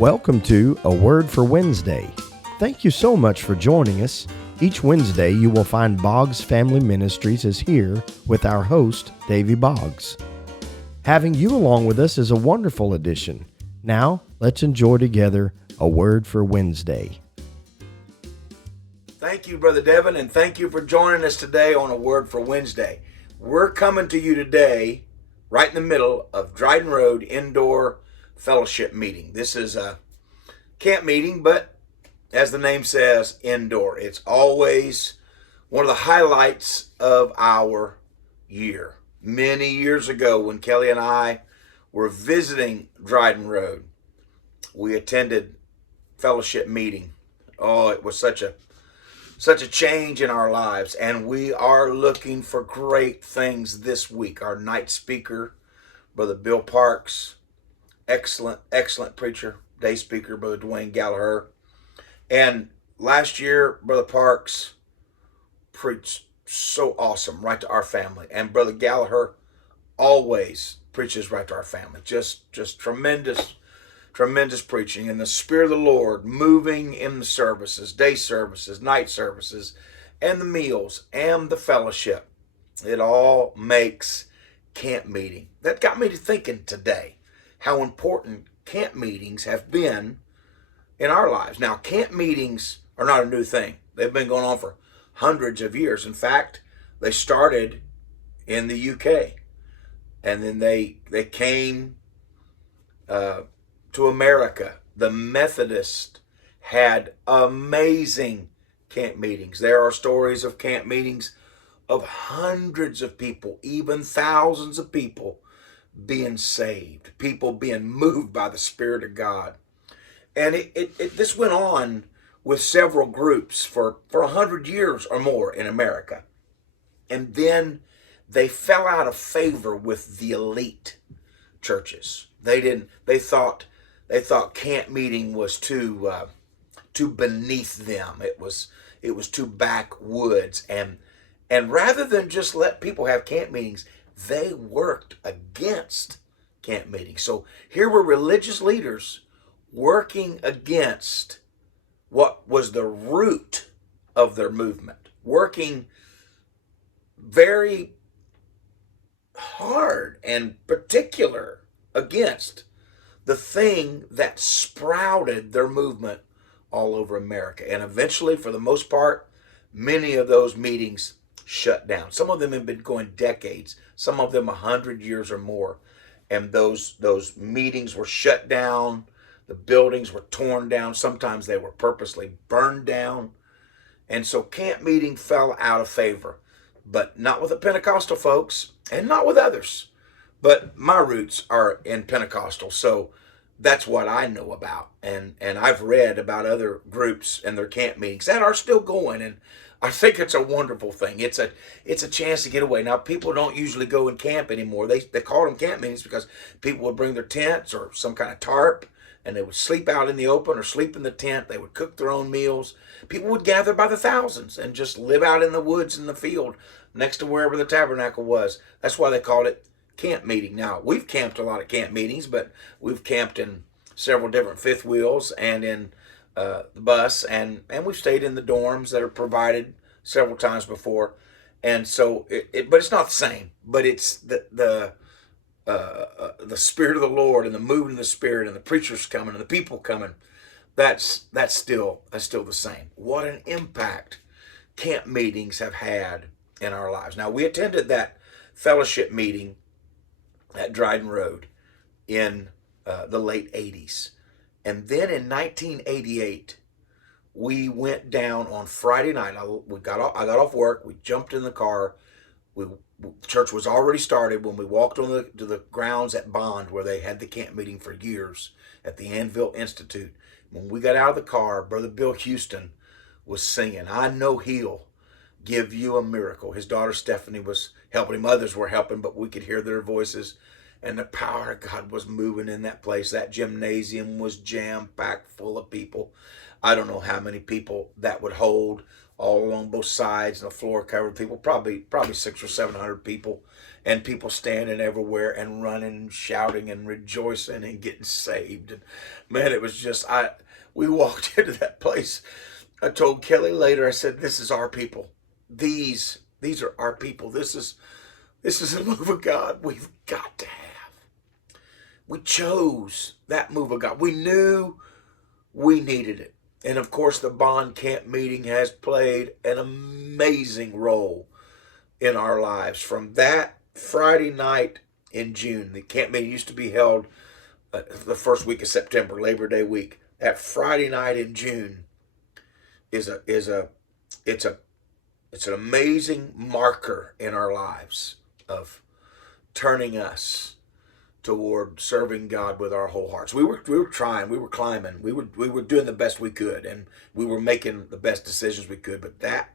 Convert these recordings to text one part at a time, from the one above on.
Welcome to A Word for Wednesday. Thank you so much for joining us. Each Wednesday you will find Boggs Family Ministries is here with our host, Davy Boggs. Having you along with us is a wonderful addition. Now, let's enjoy together A Word for Wednesday. Thank you, Brother Devin, and thank you for joining us today on A Word for Wednesday. We're coming to you today right in the middle of Dryden Rd Indoor Fellowship Meeting. This is a camp meeting, but as the name says, indoor. It's always one of the highlights of our year. Many years ago, when Kelly and I were visiting Dryden Rd, we attended fellowship meeting. Oh, it was such a change in our lives, and we are looking for great things this week. Our night speaker, Brother Bill Parks, excellent preacher. Day speaker, Brother Dwayne Gallagher. And last year, Brother Parks preached so awesome right to our family. And Brother Gallagher always preaches right to our family. Just tremendous preaching. And the Spirit of the Lord moving in the services, day services, night services, and the meals, and the fellowship. It all makes camp meeting. That got me to thinking today how important camp meetings have been in our lives. Now, camp meetings are not a new thing. They've been going on for hundreds of years. In fact, they started in the UK, and then they came to America. The Methodists had amazing camp meetings. There are stories of camp meetings of hundreds of people, even thousands of people being saved, people being moved by the Spirit of God. And this went on with several groups for 100 years or more in America. And then they fell out of favor with the elite churches. They thought camp meeting was too beneath them. It was too backwoods, and rather than just let people have camp meetings, they worked against camp meetings. So here were religious leaders working against what was the root of their movement, working very hard and particular against the thing that sprouted their movement all over America. And eventually, for the most part, many of those meetings shut down. Some of them have been going decades, some of them 100 years or more. And those meetings were shut down. The buildings were torn down. Sometimes they were purposely burned down. And so camp meeting fell out of favor, but not with the Pentecostal folks and not with others. But my roots are in Pentecostal, so that's what I know about. And I've read about other groups and their camp meetings that are still going, and I think it's a wonderful thing. It's a chance to get away. Now, people don't usually go and camp anymore. They call them camp meetings because people would bring their tents or some kind of tarp, and they would sleep out in the open or sleep in the tent. They would cook their own meals. People would gather by the thousands and just live out in the woods in the field next to wherever the tabernacle was. That's why they called it camp meeting. Now, we've camped a lot of camp meetings, but we've camped in several different fifth wheels and in the bus, and we've stayed in the dorms that are provided several times before. And so, but it's not the same. But it's the Spirit of the Lord and the movement of the Spirit and the preachers coming and the people coming. That's still the same. What an impact camp meetings have had in our lives. Now, we attended that fellowship meeting at Dryden Rd in the late 80s. And then in 1988, we went down on Friday night. I got off work. We jumped in the car. Church was already started when we walked on to the grounds at Bond, where they had the camp meeting for years at the Anvil Institute. When we got out of the car, Brother Bill Houston was singing, "I know He'll give you a miracle." His daughter Stephanie was helping him. Others were helping, but we could hear their voices. And the power of God was moving in that place. That gymnasium was jam-packed full of people. I don't know how many people that would hold all along both sides, and the floor covered people, probably 600 or 700 people. and people standing everywhere and running and shouting and rejoicing and getting saved. And man, it was just, we walked into that place. I told Kelly later, I said, this is our people. These are our people. This is a move of God we've got to have. We chose that move of God. We knew we needed it. And of course, the Bond Camp meeting has played an amazing role in our lives. From that Friday night in June, the camp meeting used to be held the first week of September, Labor Day week. That Friday night in June it's an amazing marker in our lives of turning us toward serving God with our whole hearts. We were trying, we were climbing, we were doing the best we could, and we were making the best decisions we could. But that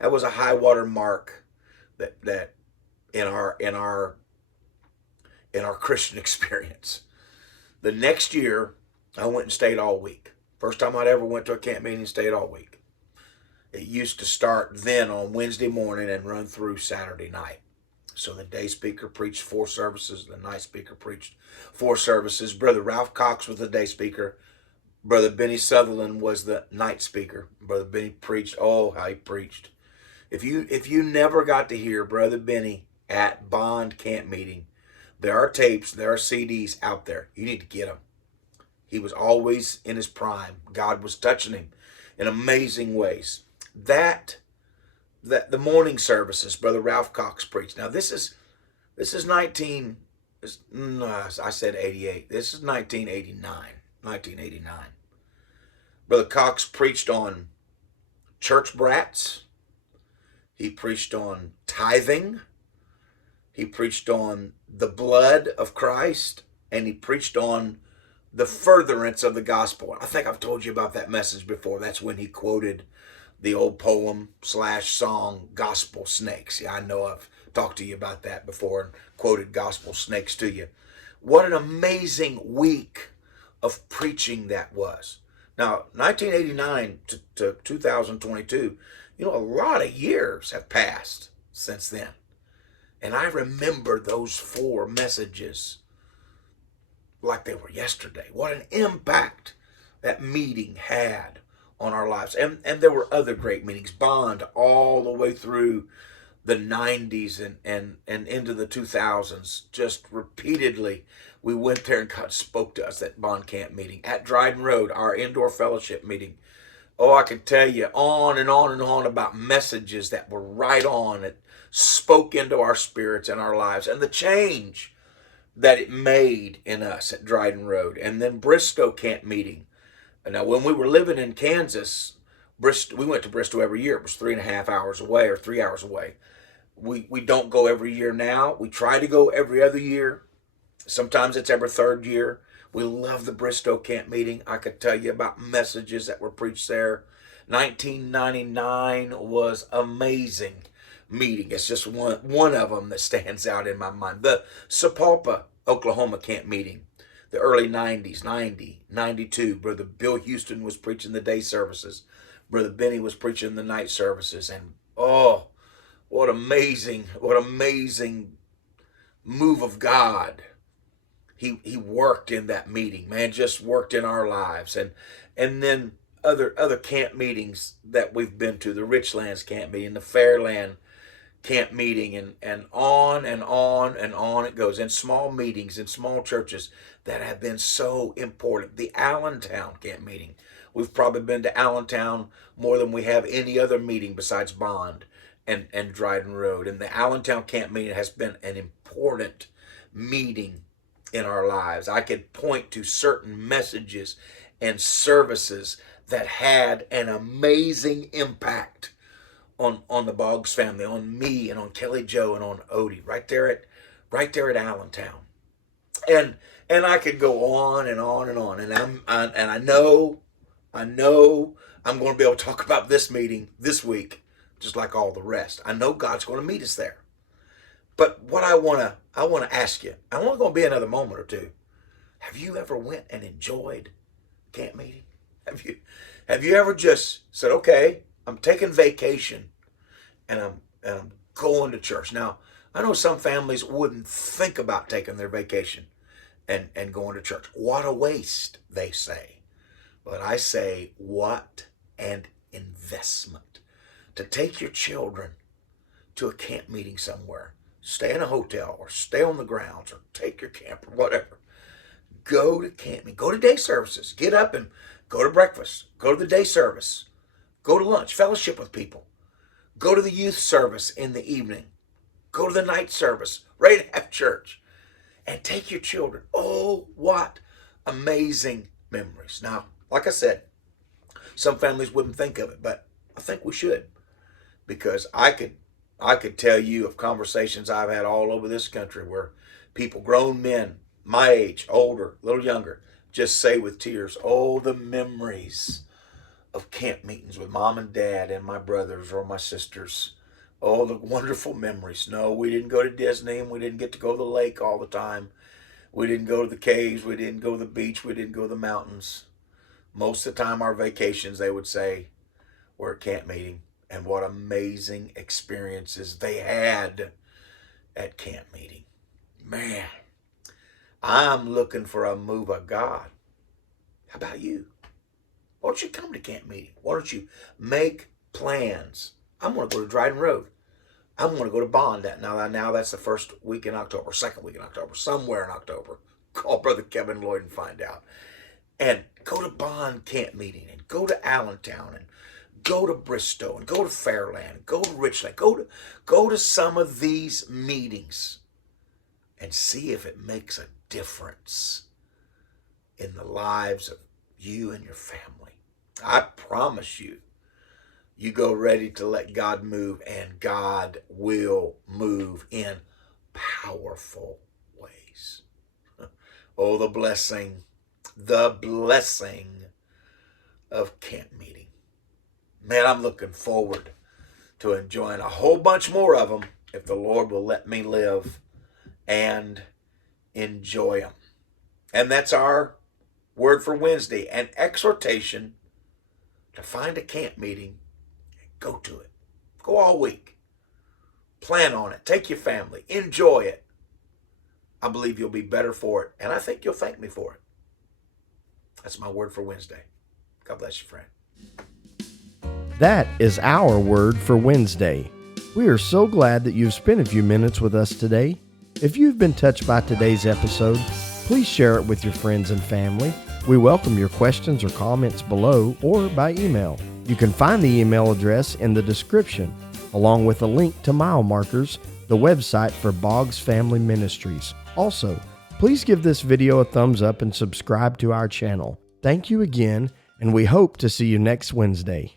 was a high water mark that in our Christian experience. The next year, I went and stayed all week. First time I'd ever went to a camp meeting and stayed all week. It used to start then on Wednesday morning and run through Saturday night. So the day speaker preached 4 services. The night speaker preached 4 services. Brother Ralph Cox was the day speaker. Brother Benny Sutherland was the night speaker. Brother Benny preached. Oh, how he preached. If you never got to hear Brother Benny at Bond Camp meeting, there are tapes, there are CDs out there. You need to get them. He was always in his prime. God was touching him in amazing ways. That the morning services, Brother Ralph Cox preached. Now this is 88. This is 1989. Brother Cox preached on church brats. He preached on tithing. He preached on the blood of Christ, and he preached on the furtherance of the gospel. I think I've told you about that message before. That's when he quoted the old poem / song, Gospel Snakes. Yeah, I know I've talked to you about that before and quoted Gospel Snakes to you. What an amazing week of preaching that was. Now, 1989 to 2022, a lot of years have passed since then. And I remember those 4 messages like they were yesterday. What an impact that meeting had on our lives. And there were other great meetings, Bond, all the way through the 90s and into the 2000s. Just repeatedly, we went there and God spoke to us at Bond Camp meeting. At Dryden Rd, our indoor fellowship meeting. Oh, I could tell you on and on and on about messages that were right on. It spoke into our spirits and our lives and the change that it made in us at Dryden Rd. And then Bristow Camp meeting. Now, when we were living in Kansas, we went to Bristow every year. It was 3.5 hours away or 3 hours away. We don't go every year now. We try to go every other year. Sometimes it's every 3rd year. We love the Bristow Camp meeting. I could tell you about messages that were preached there. 1999 was amazing meeting. It's just one of them that stands out in my mind. The Sapulpa, Oklahoma Camp meeting. The early 90s, 90, 92, Brother Bill Houston was preaching the day services. Brother Benny was preaching the night services. And oh, what amazing move of God. He worked in that meeting, man, just worked in our lives. And then other camp meetings that we've been to, the Richlands Camp meeting, the Fairland Camp meeting, and on and on and on it goes. And small meetings in small churches that have been so important. The Allentown Camp meeting. We've probably been to Allentown more than we have any other meeting besides Bond and Dryden Rd. And the Allentown Camp meeting has been an important meeting in our lives. I could point to certain messages and services that had an amazing impact on the Boggs family, on me and on Kelly Joe and on Odie, right there at Allentown. And I could go on and on and on. And I know I'm going to be able to talk about this meeting this week, just like all the rest. I know God's going to meet us there. But what I want to ask you, I want to be another moment or two. Have you ever went and enjoyed camp meeting? Have you ever just said, okay, I'm taking vacation and I'm going to church? Now, I know some families wouldn't think about taking their vacation and going to church. What a waste, they say. But I say, what an investment. To take your children to a camp meeting somewhere. Stay in a hotel or stay on the grounds or take your camper, whatever. Go to camp meeting. Go to day services. Get up and go to breakfast. Go to the day service. Go to lunch. Fellowship with people. Go to the youth service in the evening. Go to the night service. Ready to have church. And take your children. Oh, what amazing memories. Now, like I said, some families wouldn't think of it, but I think we should. Because I could tell you of conversations I've had all over this country where people, grown men, my age, older, a little younger, just say with tears, oh, the memories of camp meetings with mom and dad and my brothers or my sisters. Oh, the wonderful memories. No, we didn't go to Disney and we didn't get to go to the lake all the time. We didn't go to the caves. We didn't go to the beach. We didn't go to the mountains. Most of the time, our vacations, they would say, were at camp meeting. And what amazing experiences they had at camp meeting. Man, I'm looking for a move of God. How about you? Why don't you come to camp meeting? Why don't you make plans? I'm going to go to Dryden Rd. I'm going to go to Bond. Now that's the first week in October, second week in October, somewhere in October. Call Brother Kevin Lloyd and find out. And go to Bond camp meeting and go to Allentown and go to Bristow and go to Fairland, go to Richland, go to some of these meetings and see if it makes a difference in the lives of you and your family. I promise you, you go ready to let God move, and God will move in powerful ways. Oh, the blessing of camp meeting. Man, I'm looking forward to enjoying a whole bunch more of them if the Lord will let me live and enjoy them. And that's our word for Wednesday, an exhortation to find a camp meeting and go to it. Go all week. Plan on it. Take your family. Enjoy it. I believe you'll be better for it, and I think you'll thank me for it. That's my word for Wednesday. God bless you, friend. That is our word for Wednesday. We are so glad that you've spent a few minutes with us today. If you've been touched by today's episode, please share it with your friends and family. We welcome your questions or comments below or by email. You can find the email address in the description, along with a link to Mile Markers, the website for Boggs Family Ministries. Also, please give this video a thumbs up and subscribe to our channel. Thank you again, and we hope to see you next Wednesday.